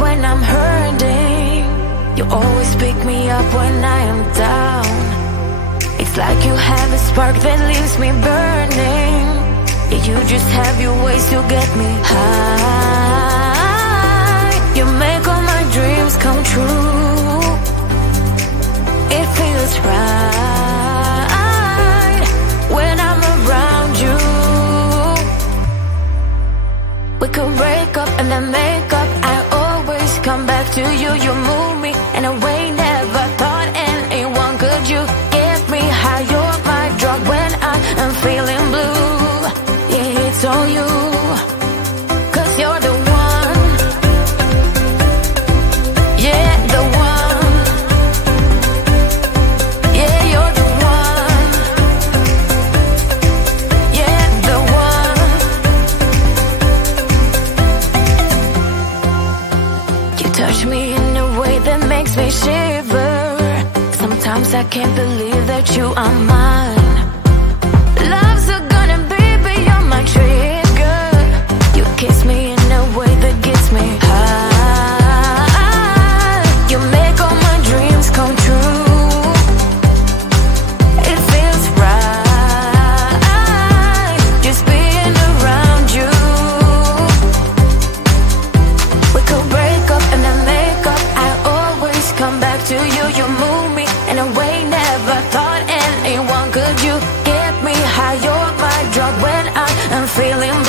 when I'm hurting. You always pick me up when I am down. It's like you have a spark that leaves me burning. Yeah, you just have your ways to get me high. You make all my dreams come true. It feels right when I'm around you. We could break up and then make up. I always come back to you. You move me in a way never thought anyone could. You get me high. You're my drug when I am feeling blue. Yeah, it's all you, 'cause you're the one. Yeah, the one. Yeah, you're the one. Yeah, the one. You touch me in a way that makes me shiver. Sometimes I can't believe that you are mine. Love's a gun and baby, you're my trigger. You kiss me in a way that gets me high. You make all my dreams come true. It feels right just being around you. We could break up and then make up. I always come back to you. You move me in a way never thought anyone could. You get me high. You're my drug when I am feeling